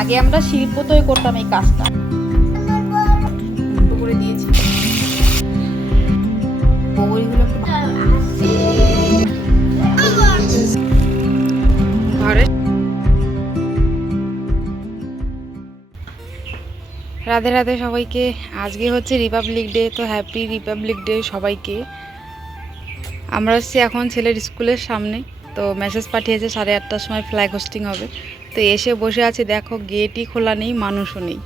আগে আমরা শিল্পতই করতাম এই কাজটা করে দিয়েছি। বগরিগুলো ঘরে রাধে রাধে সবাইকে। আজকে হচ্ছে রিপাবলিক ডে, তো হ্যাপি রিপাবলিক ডে সবাইকে। আমরা হচ্ছি এখন ছেলের স্কুলের সামনে, তো মেসেজ পাঠিয়েছে 8:30টার সময় ফ্ল্যাগ হোস্টিং হবে। তো এসে বসে আছি, দেখো গেটই খোলা নেই, মানুষও নেই।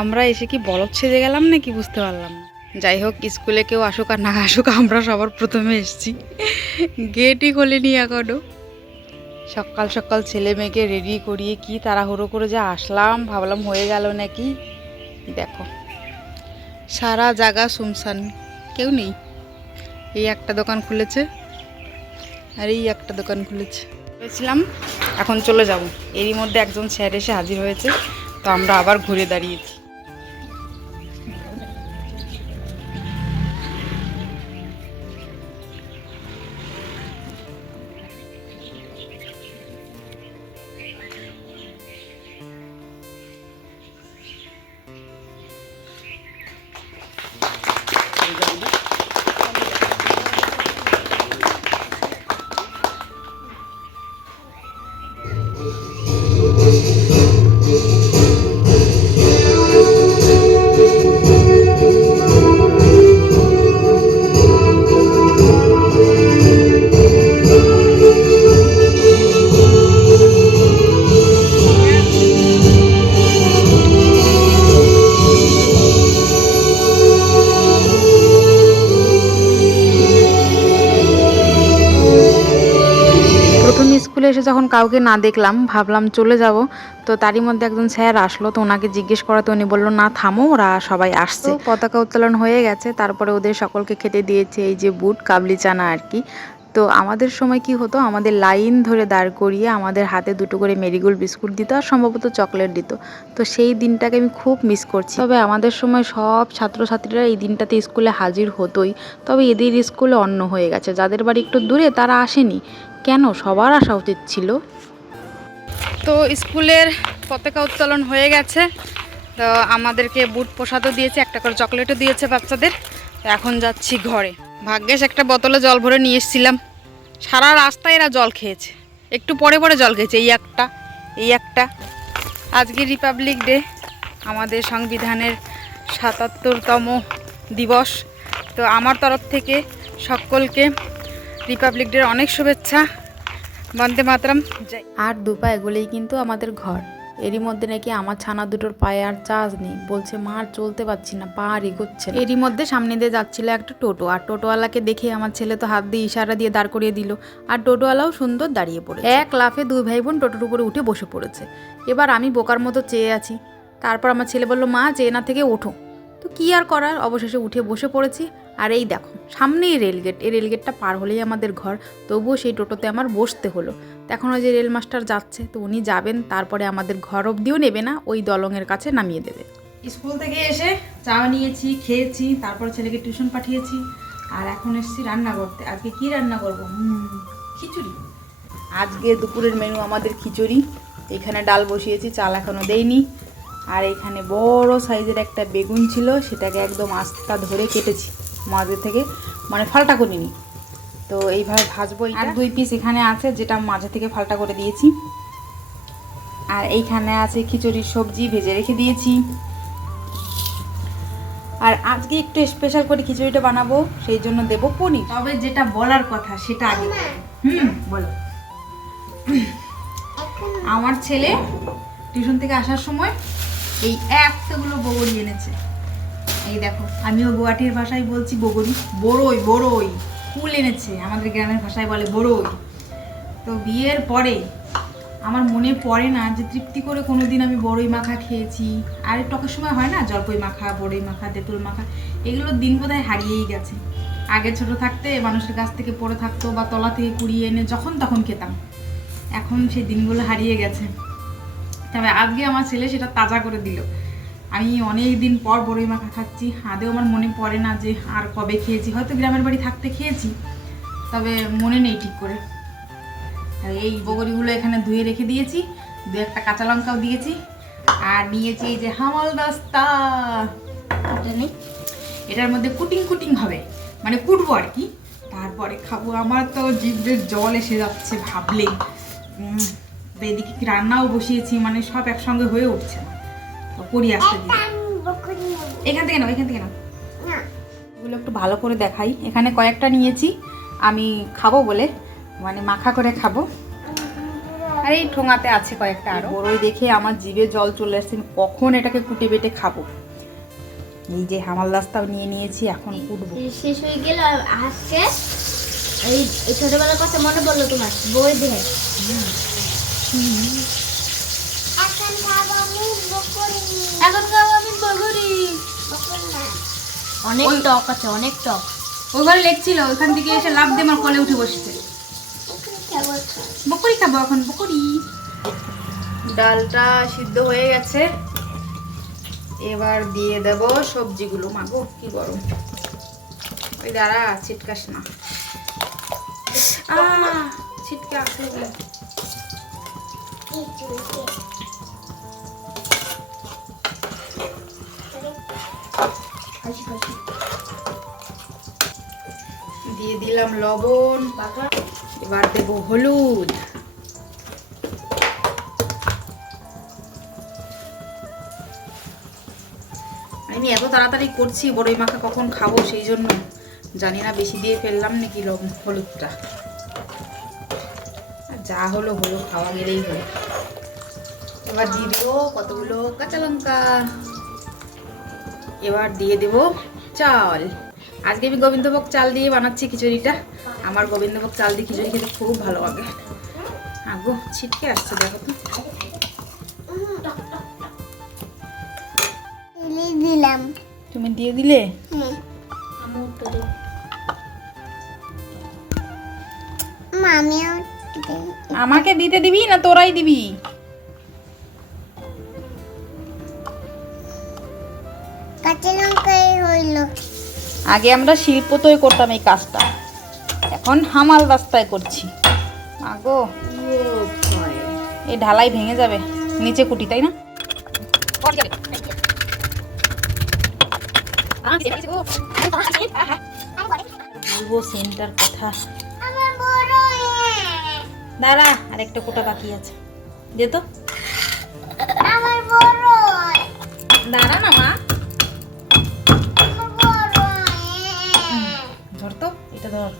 আমরা এসে কি বলদ সেজে গেলাম নাকি বুঝতে পারলাম না। যাই হোক, স্কুলে কেউ আসুক আর না আসুক, আমরা সবার প্রথমে এসেছি। গেটই খোলেনি এখনও। সকাল সকাল ছেলে মেয়েকে রেডি করিয়ে কি তাড়াহুড়ো করে যে আসলাম, ভাবলাম হয়ে গেল নাকি। দেখো সারা জায়গা শুনশান, কেউ নেই। এই একটা দোকান খুলেছে আর এই একটা দোকান খুলেছে। ভেবেছিলাম এখন চলে যাব, এরই মধ্যে একজন স্যার এসে হাজির হয়েছে, তো আমরা আবার ঘুরে দাঁড়িয়েছি। স্কুলে এসে যখন কাউকে না দেখলাম, ভাবলাম চলে যাব। তো তারই মধ্যে একজন স্যার আসলো, তো ওনাকে জিজ্ঞেস করাতে উনি বললো না থামো, ওরা সবাই আসছে। পতাকা উত্তোলন হয়ে গেছে, তারপরে ওদের সকলকে খেতে দিয়েছে এই যে বুট কাবলি চানা আর কি। তো আমাদের সময় কি হতো, আমাদের লাইন ধরে দাঁড় করিয়ে আমাদের হাতে 2টো করে মেরিগোল্ড বিস্কুট দিত আর সম্ভবত চকলেট দিত। তো সেই দিনটাকে আমি খুব মিস করছি। তবে আমাদের সময় সব ছাত্রছাত্রীরা এই দিনটাতে স্কুলে হাজির হতোই। তবে এদের স্কুলে অন্য হয়ে গেছে, যাদের বাড়ি একটু দূরে তারা আসেনি। কেন, সবার আসা উচিত ছিল। তো স্কুলের পতাকা উত্তোলন হয়ে গেছে, তো আমাদেরকে বুট প্রসাদও দিয়েছে, একটা করে চকলেটও দিয়েছে বাচ্চাদের। তো এখন যাচ্ছি ঘরে। ভাগ্যেশ একটা বোতলে জল ভরে নিয়ে এসেছিলাম, সারা রাস্তায় এরা জল খেয়েছে, একটু পরে পরে জল খেয়েছে। এই একটা আজকে রিপাবলিক ডে, আমাদের সংবিধানের 77তম দিবস। তো আমার তরফ থেকে সকলকে রিপাবলিক ডের অনেক শুভেচ্ছা। বন্দে মাতরম। আর 2 পা এগোলেই কিন্তু আমাদের ঘর। এরই মধ্যে নাকি আমার ছানা দুটোর পায়ে আর চার্জ নেই, বলছে মা আর চলতে পারছি না, পা আর এগোচ্ছে না। এরই মধ্যে সামনে দিয়ে যাচ্ছিল একটা টোটো, আর টোটোওয়ালাকে দেখে আমার ছেলে তো হাত দিয়ে ইশারা দিয়ে দাঁড় করিয়ে দিল, আর টোটোওয়ালাও সুন্দর দাঁড়িয়ে পড়ে এক লাফে 2 ভাই বোন টোটোর উপরে উঠে বসে পড়েছে। এবার আমি বোকার মতো চেয়ে আছি। তারপর আমার ছেলে বলল মা চেয়ে না থেকে ওঠো। তো কি আর করার, অবশেষে উঠে বসে পড়েছি। আর এই দেখো সামনেই রেলগেট, এই রেলগেটটা পার হলেই আমাদের ঘর। তবুও সেই টোটোতে আমার বসতে হলো। এখন ওই যে রেল মাস্টার যাচ্ছে, তো উনি যাবেন, তারপরে আমাদের ঘর অবধিও নেবে না, ওই দলংয়ের কাছে নামিয়ে দেবে। স্কুল থেকে এসে চা নিয়েছি, খেয়েছি, তারপর ছেলেকে টিউশন পাঠিয়েছি, আর এখন এসেছি রান্না করতে। আজকে কি রান্না করব? খিচুড়ি। আজকে দুপুরের মেনু আমাদের খিচুড়ি। এখানে ডাল বসিয়েছি, চাল এখনও দেইনি। আর এখানে বড় সাইজের একটা বেগুন ছিল, সেটাকে একদম আস্তা ধরে কেটেছি মাঝে থেকে, মানে ফাল্টা করিনি। তো এইভাবে ভাজবো। আর 2 পিস এখানে আছে, যেটা মাঝে থেকে ফাল্টা করে দিয়েছি। আর এইখানে আছে খিচুড়ির সবজি ভেজে রেখে দিয়েছি। আর আজকে একটু স্পেশাল করে খিচুড়িটা বানাবো, সেই জন্য দেবো পনির। তবে যেটা বলার কথা সেটা আগে বলো। আমার ছেলে টিউশন থেকে আসার সময় এই এতগুলো বগরি এনেছে। এই দেখো, আমিও গুয়াহাটির ভাষায় বলছি বগরি, বড়ই ফুল এনেছে, আমাদের গ্রামের ভাষায় বলে বড়ই। তো বিয়ের পরে আমার মনে পড়ে না যে তৃপ্তি করে কোনোদিন আমি বড়ই মাখা খেয়েছি। আর টকের সময় হয় না জলপাই মাখা, বড়ই মাখা, তেঁতুল মাখা, এগুলোর দিন বোধহয় হারিয়েই গেছে। আগে ছোট থাকতে মানুষের কাছ থেকে পড়ে থাকতো বা তলা থেকে কুড়িয়ে এনে যখন তখন খেতাম। এখন সেই দিনগুলো হারিয়ে গেছে। তবে আজকে আমার ছেলে সেটা তাজা করে দিল। আমি অনেক দিন পর বড়ই মাখা খাচ্ছি, আদেও আমার মনে পড়ে না যে আর কবে খেয়েছি। হয়তো গ্রামের বাড়ি থাকতে খেয়েছি, তবে মনে নেই ঠিক করে। আর এই বগরিগুলো এখানে ধুয়ে রেখে দিয়েছি, 2-1টা কাঁচা লঙ্কাও দিয়েছি, আর নিয়েছি এই যে হামাল দাস্তা, এটার মধ্যে কুটিং কুটিং হবে, মানে কুটবো আর কি, তারপরে খাবো। আমার তো জিভের জল এসে যাচ্ছে ভাবলেই। এদিকে রান্নাও বসিয়েছি, মানে সব একসঙ্গে হয়ে উঠছে না, তো করি আসতে দিই। এখান থেকে নাও, এখান থেকে নাও, এগুলো একটু ভালো করে দেখাই। এখানে কয়েকটা নিয়েছি আমি খাবো বলে, মানে মাখা করে খাবো। আর এই ঠোঙাতে আছে কয়েকটা আরো। বড়ই দেখে আমার জিভে জল চলে আসছে, কখন এটাকে কুটে বেটে খাবো। এই যে হামাল দাস্তাও নিয়ে নিয়েছি, এখন কুটবো। শেষ হয়ে গেল আসছে। এই ছোটবেলার কথা মনে পড়লো তোমার? বই দেখে এখন খাবো আমি বগুড়ি। অনেক টক আছে, অনেক টক। ওই ঘরে লেগছিল, ওইখান থেকে এসে লাফ দিয়ে আমার কোলে উঠে বসেছে। বকুড়ি খাবো এখন, বকুড়ি। ডালটা সিদ্ধ হয়ে গেছে, এবার দিয়ে দেব সবজিগুলো। মাগো কি গরম, ওই দাঁড়া ছিটকাস না, ছিটকে আসলে দিয়ে দিলাম লবণ, এবার দেব হলুদ। আমি এত তাড়াতাড়ি করছি, বড়ই মাখা কখন খাবো সেই জন্য জানি না বেশি দিয়ে ফেললাম নাকি হলুদটা। যা হলো হলো, খাওয়া গেলেই হলো। এবার দিয়ে দেবো কতগুলো কাঁচা লঙ্কা, এবার দিয়ে দেব চাল। আজকে আমি গোবিন্দভোগ চাল দিয়ে বানাচ্ছি খিচুড়িটা। আমার গোবিন্দভোগ চাল দিয়ে খিচুড়ি খেতে খুব ভালো লাগে। আগো ছিটকে আসছে, দেখো তো। দিলাম, তুমি দিয়ে দিলে? আমাকে দিতে দিবি না তোরাই দিবি? কাঁচা লঙ্কাই হইল। আগে আমরা শিল্পতই করতাম এই কাজটা, এখন হামাল রাস্তায় করছি। আগো এই ঢালাই ভেঙে যাবে, নিচে কুটি, তাই না? বলবো সেন্টার কথা, দাঁড়া আর একটা কোটা বাকি আছে, দে তো। দাঁড়া না মা, ধর তো, এটা ধর।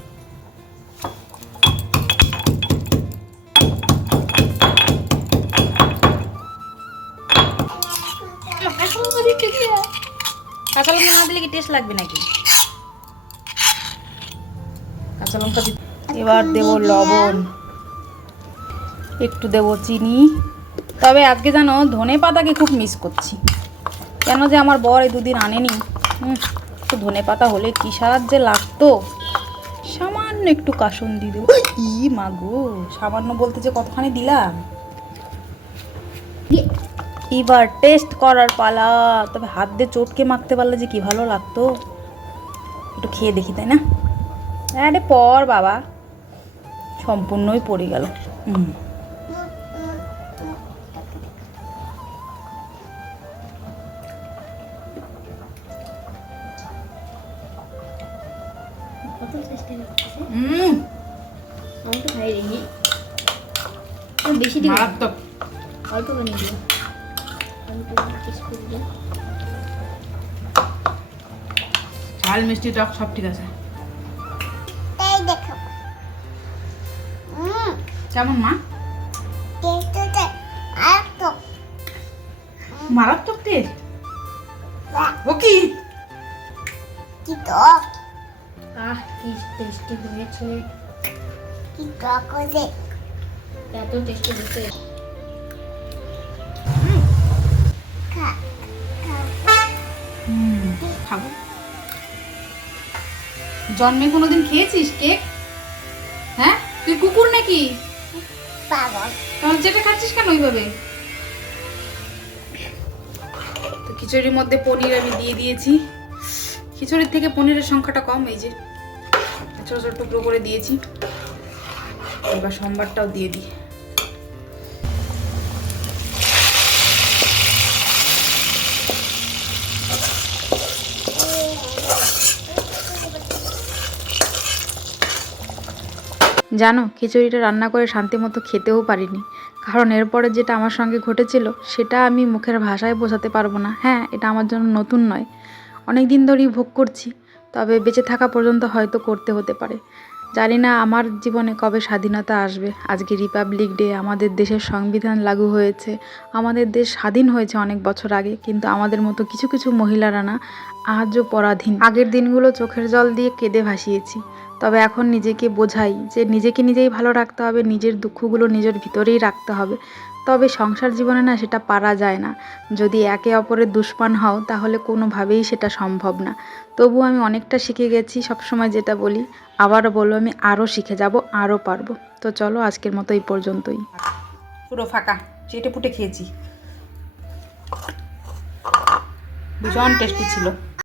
কাঁচা লঙ্কা না দিলে কি টেস্ট লাগবে নাকি? কাঁচা লঙ্কা। এবার দেব লবণ, একটু দেব চিনি। তবে আজকে জানো ধনে পাতাকে খুব মিস করছি, কেন যে আমার বর এই দুদিন আনেনি। একটু ধনে পাতা হলে কি সাহায্যে লাগতো। সামান্য একটু কাসুন দিয়ে দেবো। ই মাগো, সামান্য বলতে যে কতখানি দিলাম। এবার টেস্ট করার পালা। তবে হাত দিয়ে চটকে মাখতে পারলে যে কি ভালো লাগতো, একটু খেয়ে দেখি, তাই না? আরে পর বাবা, সম্পূর্ণই পড়ে গেল। বেশি মারাত্মক, অল্প বানিয়ে দিও। ঝাল মিষ্টি টক সব ঠিক আছে। কেমন মা? মারাত্মক টেস্ট। ও কি টক? কি টেস্টি হয়েছে, কি টক হয়েছে, এত টেস্টি হয়েছে। খাবো। জন্মে কোনোদিন খেয়েছিস কেক? হ্যাঁ, তুই কুকুর নাকি? তাহলে যেটা খাচ্ছিস কেন ওইভাবে? তো খিচুড়ির মধ্যে পনির আমি দিয়ে দিয়েছি। খিচুড়ির থেকে পনিরের সংখ্যাটা কম, এই যে ছোট ছোট টুকরো করে দিয়েছি। এবার সোমবারটাও দিয়ে দিই। জানো, খিচুড়িটা রান্না করে শান্তি মতো খেতেও পারিনি, কারণ এরপরে যেটা আমার সঙ্গে ঘটেছিল সেটা আমি মুখের ভাষায় বোঝাতে পারবো না। হ্যাঁ, এটা আমার জন্য নতুন নয়, অনেক দিন ধরেই ভোগ করছি, তবে বেঁচে থাকা পর্যন্ত হয়তো করতে হতে পারে। জানি না আমার জীবনে কবে স্বাধীনতা আসবে। আজকে রিপাবলিক ডে, আমাদের দেশের সংবিধান লাগু হয়েছে, আমাদের দেশ স্বাধীন হয়েছে অনেক বছর আগে, কিন্তু আমাদের মতো কিছু কিছু মহিলারা না আজও পরাধীন। আগের দিনগুলো চোখের জল দিয়ে কেঁদে ভাসিয়েছি, তবে এখন নিজেকে বোঝাই যে নিজেকে নিজেই ভালো রাখতে হবে, নিজের দুঃখগুলো নিজের ভিতরেই রাখতে হবে। তবে সংসার জীবনে না সেটা পারা যায় না। যদি একে অপরের দুশমন হও তাহলে কোনোভাবেই সেটা সম্ভব না। তবু আমি অনেকটা শিখে গেছি, সবসময় যেটা বলি, আবারও বলবো, আমি আরও শিখে যাব, আরও পারবো। তো চলো, আজকের মতো এই পর্যন্তই। পুরো ফাঁকা, চেটে পুটে খেয়েছি, ভীষণ টেস্টি ছিল।